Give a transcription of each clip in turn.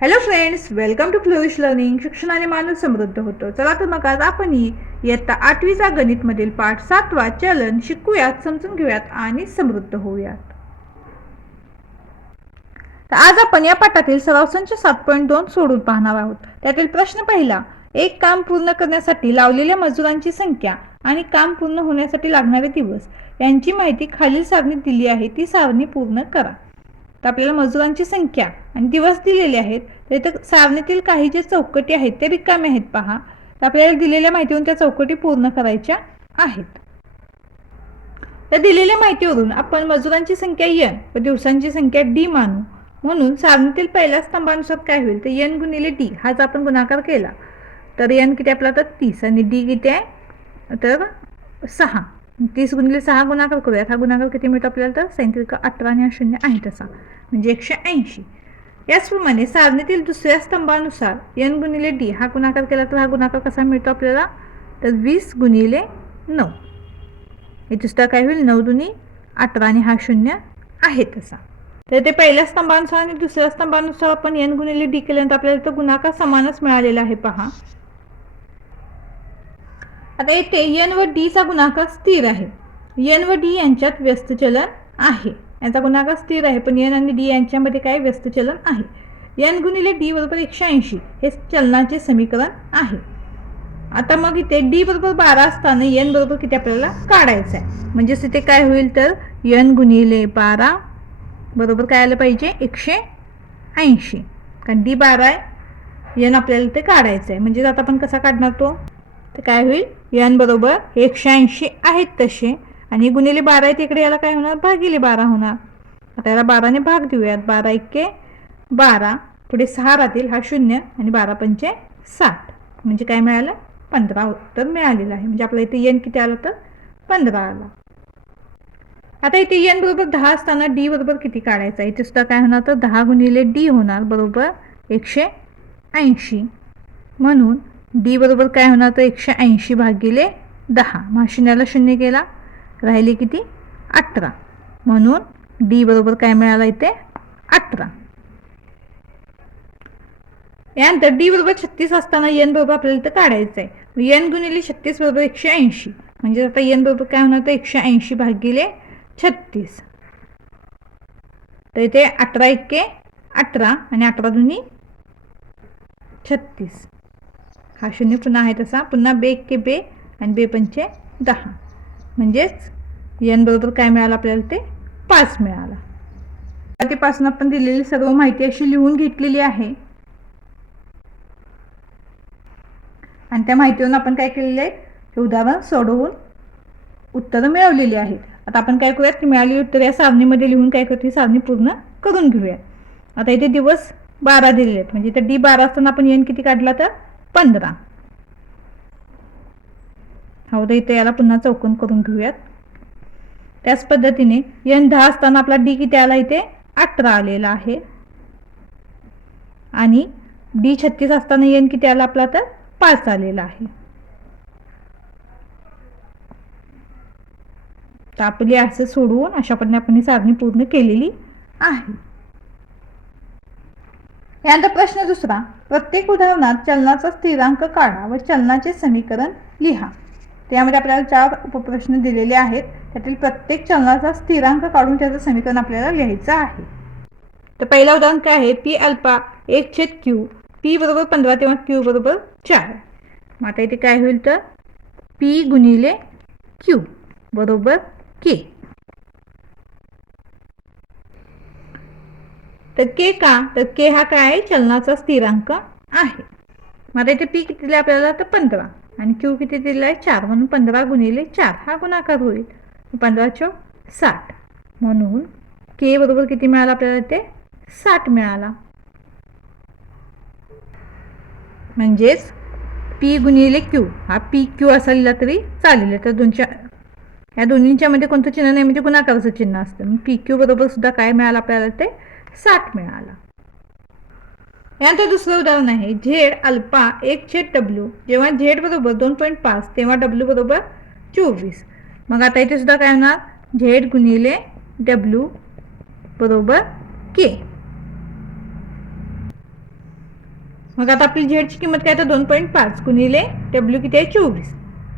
Hello friends, welcome to flourish learning. शिक्षणाने माणूस समृद्ध होतो. चला तर मग आज आपण इयत्ता 8वीचा गणितमधील पाठ 7वा चलन शिकूयात, समजून घेऊयात आणि समृद्ध होऊयात. तर आज आपण या पाठातील सराव संच 7.2 सोडून पाहणार आहोत. त्यातील प्रश्न पहिला, एक काम पूर्ण करण्यासाठी लावलेल्या मजुरांची संख्या आणि काम पूर्ण होण्यासाठी लागणारे दिवस यांची माहिती खालील सारणीत दिली आहे, ती सारणी पूर्ण करा. तर आपल्याला मजुरांची संख्या आणि दिवस दिलेले आहेत. तर सारणीतील काही जे चौकटी आहेत ते रिकामे आहेत पहा. तर आपल्याला दिलेल्या माहितीवरून त्या चौकटी पूर्ण करायच्या आहेत. त्या दिलेल्या माहितीवरून आपण मजुरांची संख्या n व दिवसांची संख्या d मानू. म्हणून सारणीतील पहिल्या स्तंभानुसार काय होईल तर n गुणिले d हा जर आपण गुणाकार केला तर n किती आपला तर 30 आणि d किती आहे तर 6. 30 गुणिले 6 गुणाकार करूयात. हा गुणाकार किती मिळतो आपल्याला तर 18 आणि 0 आहे तसा म्हणजे 180. याचप्रमाणे सारणीतील दुसऱ्या स्तंभानुसार n गुणिले d हा गुणाकार केला तर हा गुणाकार कसा मिळतो आपल्याला तर 20 गुणिले 9. इथे सुद्धा काय होईल 9 दुनी 18 आणि हा 0 आहे तसा. तर ते पहिल्या स्तंभानुसार आणि दुसऱ्या स्तंभानुसार आपण n गुणिले d केल्यानंतर आपल्याला तो गुणाकार समानच मिळालेला आहे पहा. आता येथे n व d चा गुणाकार स्थिर आहे. n व d यांच्यात व्यस्त चलन आहे. याचा गुणाकार स्थिर आहे पण n आणि d यांच्यामध्ये काय व्यस्त चलन आहे. n गुणिले d बरोबर 180 हे चलनाचे समीकरण आहे. आता मग इथे d बरोबर 12 असताना n बरोबर किती आपल्याला काढायचं आहे. म्हणजेच इथे काय होईल तर n गुणिले 12 बरोबर काय आलं पाहिजे 180. कारण d 12 आहे, n आपल्याला इथे काढायचं आहे. म्हणजे आता आपण कसा काढणार तो तर काय होईल n बरोबर 180 आहेत तसे आणि गुणिले 12 आहे तिकडे याला काय होणार भागिले 12 होणार. आता याला 12 ने भाग देऊयात. 12 1 12 पुढे 6 राहतील हा 0 आणि 12 पंचे 60 म्हणजे काय मिळालं 15 उत्तर मिळालेलं आहे. म्हणजे आपल्या इथे n किती आलं तर 15 आला. आता इथे n बरोबर 10 असताना d बरोबर किती काढायचा. इथे सुद्धा काय होणार तर 10 गुणिले d होणार बरोबर 180. म्हणून d बरोबर काय होणार तर 180 भागिले 10. मग 0ला 0 गेला राहिले किती 18. म्हणून d बरोबर काय मिळाला इथे 18. यानंतर d बरोबर 36 असताना n बरोबर आपल्याला इथं काढायचं आहे. n गुणिले 36 बरोबर 180 म्हणजे आता n बरोबर काय होणार तर 180 भागिले 36. तर इथे 18 1 18 आणि 18 दुनी 36. हा 0 पुन्हा आहे तसा पुन्हा 2 1 2 आणि 2 पंचे 10 म्हणजेच n बरोबर काय मिळालं आपल्याला ते 5 मिळाला. त्यापासून आपण दिलेली सर्व माहिती अशी लिहून घेतलेली आहे आणि त्या माहितीवरून आपण काय केलेले आहे हे उदाहरण सोडवून उत्तरं मिळवलेली आहेत. आता आपण काय करूयात की मिळालेली उत्तर या सारणीमध्ये लिहून काय करतो ही सारणी पूर्ण करून घेऊया. आता इथे दिवस 12 दिलेले आहेत म्हणजे इथे d 12 असताना आपण n किती काढला तर 15. हा तर इथे याला पुन्हा चौकोन करून घेऊयात. त्याच पद्धतीने n 10 असताना आपला d किती आला इथे 18 आलेला आहे आणि d 36 असताना n किती आला आपला तर 5 आलेला आहे. तर आपली असं सोडवून अशा पद्धतीने आपण ही सारणी पूर्ण केलेली आहे. यानंतर प्रश्न दुसरा, प्रत्येक उदाहरणात चलनाचा स्थिरांक काढा व चलनाचे समीकरण लिहा. त्यामध्ये आपल्याला 4 उपप्रश्न दिलेले आहेत. त्यातील प्रत्येक चलनाचा स्थिरांक काढून त्याचं समीकरण आपल्याला लिहायचं आहे. तर पहिला उदाहरण काय आहे p अल्फा 1/q. p बरोबर 15 तेव्हा q बरोबर 4. मग आता इथे काय होईल तर p गुणिले q बरोबर k. तर k का तर k हा काय आहे चलनाचा स्थिरांक आहे. मग आता इथे p किती दिले आपल्याला तर 15 आणि q किती दिला आहे 4 म्हणून 15 गुणिले 4 हा गुणाकार होईल. 15 × 60 म्हणून k बरोबर किती मिळाला आपल्याला ते 60 मिळाला. म्हणजेच p गुणिले q हा p q असा लिहिला तरी चालेल. तर या दोन्हींच्या मध्ये कोणतं चिन्ह नाही म्हणजे गुणाकाराचं चिन्ह असतं. मग p q बरोबर सुद्धा काय मिळालं आपल्याला ते 60 मिळाला. यानंतर दुसरं उदाहरण आहे z अल्फा 1/w. जेव्हा z बरोबर 2.5 तेव्हा w बरोबर 24. मग आता इथे सुद्धा काय होणार z गुणिले w बरोबर k. मग आता आपली झेडची किंमत काय तर 2.5 गुणिले डब्ल्यू किती आहे 24.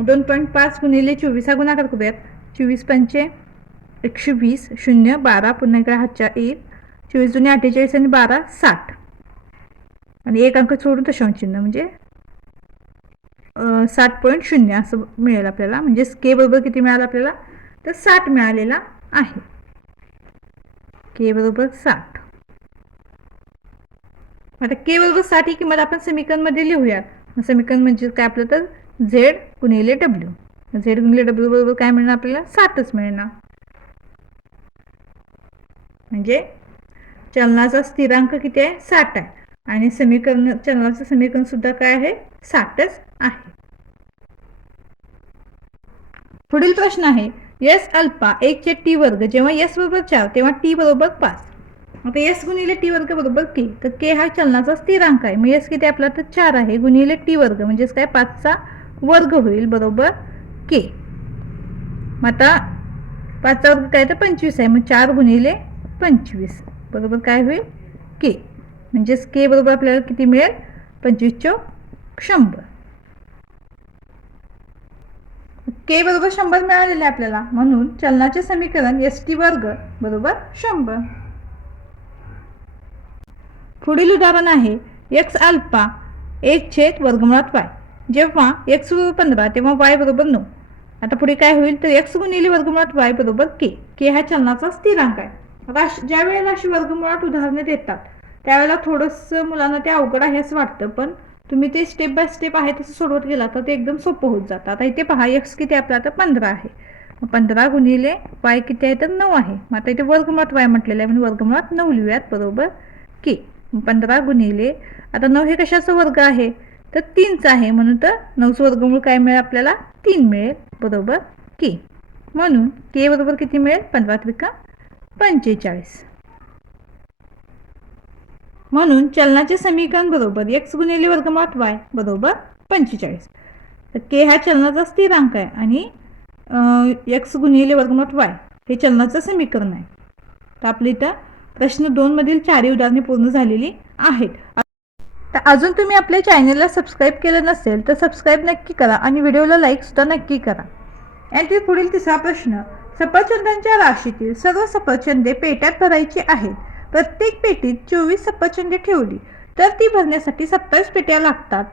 2.5 गुणिले 24 हा गुणाकार करूयात. 24 पंचे 120, 0 12 पुन्हा इकडे हातच्या 1, 24 जुने 48 आणि 12 60 आणि एक अंक सोडून दशांश चिन्ह म्हणजे 60.0 असं मिळेल आपल्याला. म्हणजे के बरोबर किती मिळालं आपल्याला तर 60 मिळालेला आहे. के बरोबर 60. आता के बरोबर 60 ही किंमत आपण समीकरणमध्ये लिहूयात. समीकरण म्हणजे काय आपलं तर झेड गुणिले डब्ल्यू. झेड गुणिले डब्ल्यू बरोबर काय मिळणार आपल्याला 60च मिळणार. म्हणजे चलनाचा स्थिरांक किती आहे 60 आहे आणि समीकरण चलनाचं समीकरण सुद्धा काय आहे 60च आहे. पुढील प्रश्न आहे एस अल्फा 1/t वर्ग जेव्हा एस बरोबर 4 तेव्हा टी बरोबर 5. आता एस गुणिले टी वर्ग बरोबर के. तर के हा चलनाचा स्थिरांक आहे. मग एस किती आपला तर 4 आहे गुणिले टी वर्ग म्हणजेच काय 5चा वर्ग होईल बरोबर के. मग आता 5चा वर्ग काय तर 25 आहे. मग 4 गुणिले 25 बरोबर काय होईल के. म्हणजेच के बरोबर आपल्याला किती मिळेल 25 चौक 100. के बरोबर 100 मिळालेले आपल्याला. म्हणून चलनाचे समीकरण एस टी वर्ग बरोबर 100. पुढील उदाहरण आहे एक्स अल्फा 1/वर्गमुळात वाय जेव्हा एक्स बरोबर 15 तेव्हा वाय बरोबर 9. आता पुढे काय होईल तर एक्स गुणिले वर्गमुळात वाय बरोबर के. के हा चलनाचा स्थिरांक आहे. आता ज्या वेळेला अशी वर्गमुळात उदाहरणे देतात त्यावेळेला थोडंसं मुलांना ते अवघड आहे असं वाटतं, पण तुम्ही ते स्टेप बाय स्टेप आहे तसं सोडवत गेला तर ते एकदम सोपं होत जातं. आता इथे पहा एक्स किती आपला आता 15 आहे. 15 गुणिले वाय किती आहे तर 9 आहे. मग आता इथे वर्गमुळात वाय म्हटलेलं आहे म्हणून वर्गमुळात 9 लिहूयात बरोबर के. 15 गुणिले आता 9 हे कशाचं वर्ग आहे तर 3चा आहे म्हणून तर 9चं वर्गमूळ काय मिळेल आपल्याला 3 मिळेल बरोबर के. म्हणून के बरोबर किती मिळेल 15 त्रिका 45. म्हणून चलनाचे समीकरण बरोबर एक्स गुणिले वर्गमुळात वाय बरोबर 45. तर के हा चलनाचा स्थिरांक आहे आणि एक्स गुणिले वर्गमुळात वाय हे चलनाचं समीकरण आहे. तर आपल्या इथं प्रश्न 2 मधील 4 उदाहरणे पूर्ण झालेली आहेत. तर अजून तुम्ही आपल्या चॅनलला सबस्क्राईब केलं नसेल तर सबस्क्राईब नक्की करा आणि व्हिडिओला लाईक सुद्धा नक्की करा. यातील पुढील तिसरा प्रश्न सफरचंदांच्या राशीतील सर्व सफरचंदे पेट्यात भरायची आहेत. प्रत्येक पेटीत 24 सफरचंदे ठेवली तर ती भरण्यासाठी 27 पेट्या लागतात.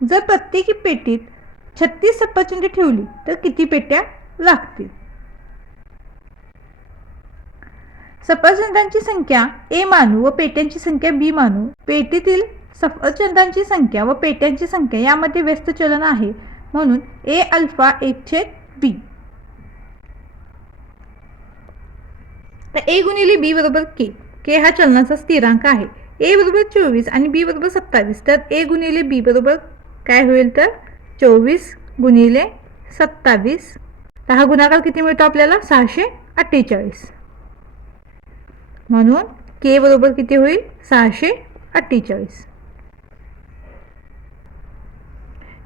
जर प्रत्येकी पेटीत 36 सफरचंदे ठेवली तर किती पेट्या लागतील. सफरचंदांची संख्या ए मानू व पेट्यांची संख्या बी मानू. पेटीतील सफरचंदांची संख्या व पेट्यांची संख्या यामध्ये व्यस्त चलन आहे म्हणून ए अल्फा 1/b. तर ए गुणिले बी बरोबर के. के हा चलनाचा स्थिरांक आहे. ए बरोबर 24 आणि बी बरोबर 27. तर ए गुणिले बी बरोबर काय होईल तर 24 गुणिले 27. तर हा गुणाकार किती मिळतो आपल्याला 648. म्हणून के बरोबर किती होईल 648.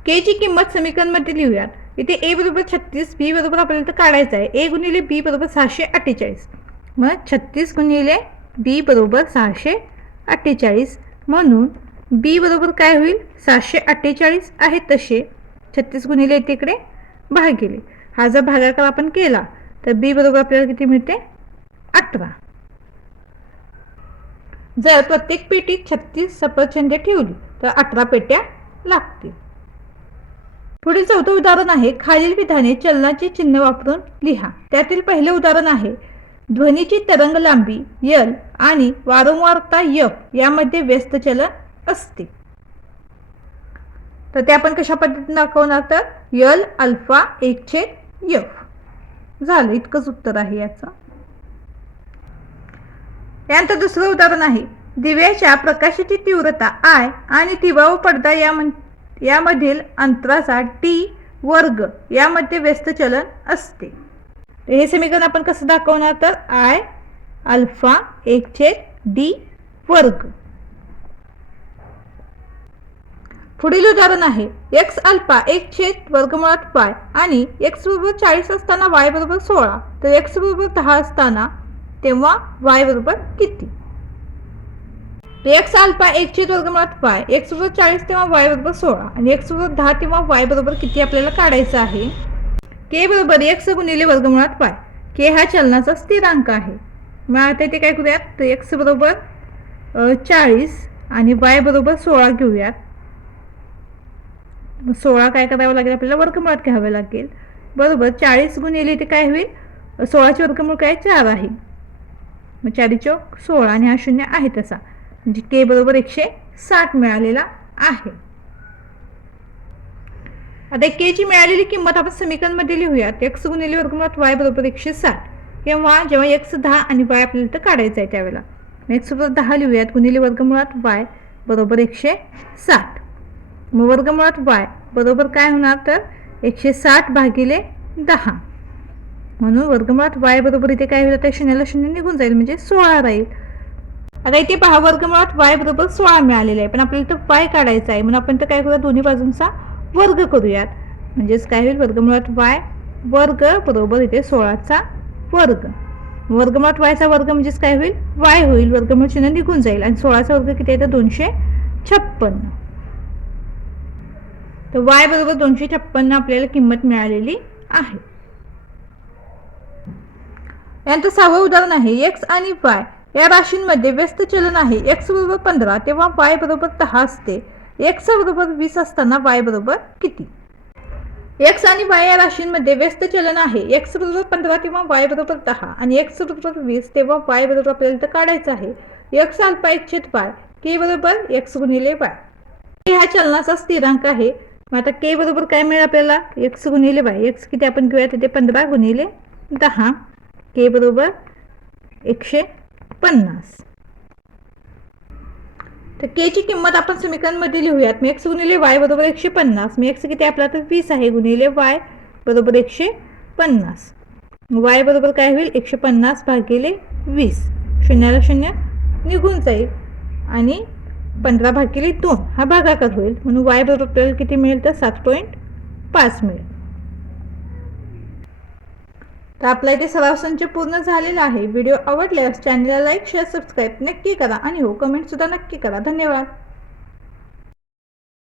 के ची किंमत समीकरणमध्ये लिहूयात. इथे ए बरोबर 36 बी बरोबर आपल्याला तर काढायचं आहे. ए गुणिले बी बरोबर 648. मग 36 गुणिले बी बरोबर 648. म्हणून बी बरोबर काय होईल 648 आहे तसे 36 गुणिले तिकडे भागिले. हा जर भागाकार आपण केला तर बी बरोबर आपल्याला किती मिळते 18. जर प्रत्येक पेटीत 36 सफरचंदे ठेवली तर 18 पेट्या लागतील. पुढील चौथं उदाहरण आहे खालील विधाने चलनाचे चिन्ह वापरून लिहा. त्यातील पहिले उदाहरण आहे ध्वनीची तरंग लांबी L आणि वारंवारता F यामध्ये व्यस्त चलन असते. तर ते आपण कशा पद्धतीने दाखवणार तर L अल्फा 1/f. झालं, इतकंच उत्तर आहे याचं. यानंतर दुसरं उदाहरण आहे दिव्याच्या प्रकाशाची तीव्रता I आणि दिवा व पडदा यामधील अंतराचा t वर्ग यामध्ये व्यस्त चलन असते. हे समीकरण आपण कसं दाखवणार तर I अल्फा 1/d वर्ग. पुढील उदाहरण आहे x अल्फा 1/वर्गमुळात y आणि x बरोबर 40 असताना y बरोबर 16 तर x बरोबर 10 असताना तेव्हा y बरोबर किती. तर x अल्फा 1/वर्गमुळात y, x बरोबर 40 तेव्हा y बरोबर 16 आणि x बरोबर 10 तेव्हा y बरोबर किती आपल्याला काढायचं आहे? k बरोबर x गुणिले वर्गमुळात y. k हा चलनाचा स्थिरांक आहे. मग आता इथे काय करूयात, तर x बरोबर 40 आणि y बरोबर 16 घेऊयात. 16 काय करावं लागेल आपल्याला, वर्गमुळात घ्यावं लागेल. बरोबर 40 गुणिले इथे काय होईल, 16चे वर्गमूळ काय 4 आहे. मग 4 चौक 16 आणि हा 0 आहे तसा, म्हणजे k बरोबर 160 मिळालेला आहे. आता k ची मिळालेली किंमत आपण समीकरणामध्ये लिहूयात. x गुणिले वर्गमुळात y बरोबर 160. जेव्हा x 10 आणि y आपल्याला इथं काढायचं आहे त्यावेळेला x बरोबर 10 लिहूयात गुणिले वर्गमुळात y बरोबर 160. मग वर्गमुळात y बरोबर काय होणार, तर 160 भागिले 10. म्हणून वर्गमुळात y बरोबर इथे काय होईल, आता 0ला 0 निघून जाईल, म्हणजे 16 राहील. आता इथे पहा, वर्गमुळात y बरोबर 16 मिळालेला आहे, पण आपल्याला इथं y काढायचा आहे. म्हणून आपण तर काय करूया, दोन्ही बाजूंचा वर्ग करूयात. म्हणजेच काय होईल, वर्गमुळात y वर्ग बरोबर इथे 16चा वर्ग. वर्गमुळात y चा वर्ग म्हणजेच काय होईल, y होईल. वर्गमूळ चिन्ह निघून जाईल आणि 16चा वर्ग किती आहे, तर 256. तर y बरोबर 256 आपल्याला किंमत मिळालेली आहे. यानंतर 6वं उदाहरण आहे. x आणि y या राशींमध्ये व्यस्त चलन आहे. x बरोबर 15 तेव्हा y बरोबर 10 असते. x बरोबर 20 असताना y बरोबर किती? x आणि y या राशींमध्ये व्यस्त चलन आहे. x बरोबर 15 तेव्हा y बरोबर 10 आणि x बरोबर 20 तेव्हा y बरोबर आपल्याला इथं काढायचं आहे. x अल्फा 1/y, k बरोबर x गुणिले y. k हा चलनाचा स्थिरांक आहे. मग आता k बरोबर काय मिळेल आपल्याला, x गुणिले y. x किती आपण घेऊया, तिथे 15 गुणिले 10, k बरोबर 150. तर k ची किंमत आपण समीकरणामध्ये लिहूयात. मग x गुणिले y बरोबर 150. मग x किती आपला, तर 20 आहे, गुणिले y बरोबर 150. y बरोबर काय होईल, 150 भागिले 20. 0ला 0 निघून जाईल आणि 15 भागिले 2 हा भागाकार होईल. म्हणून y बरोबर आपल्याला किती मिळेल, तर 7.5 मिळेल. तर आपला इथे सराव संच पूर्ण झालेला आहे. व्हिडिओ आवडल्यास चॅनलला लाईक, शेअर, सबस्क्राईब नक्की करा आणि हो कमेंट सुद्धा नक्की करा. धन्यवाद.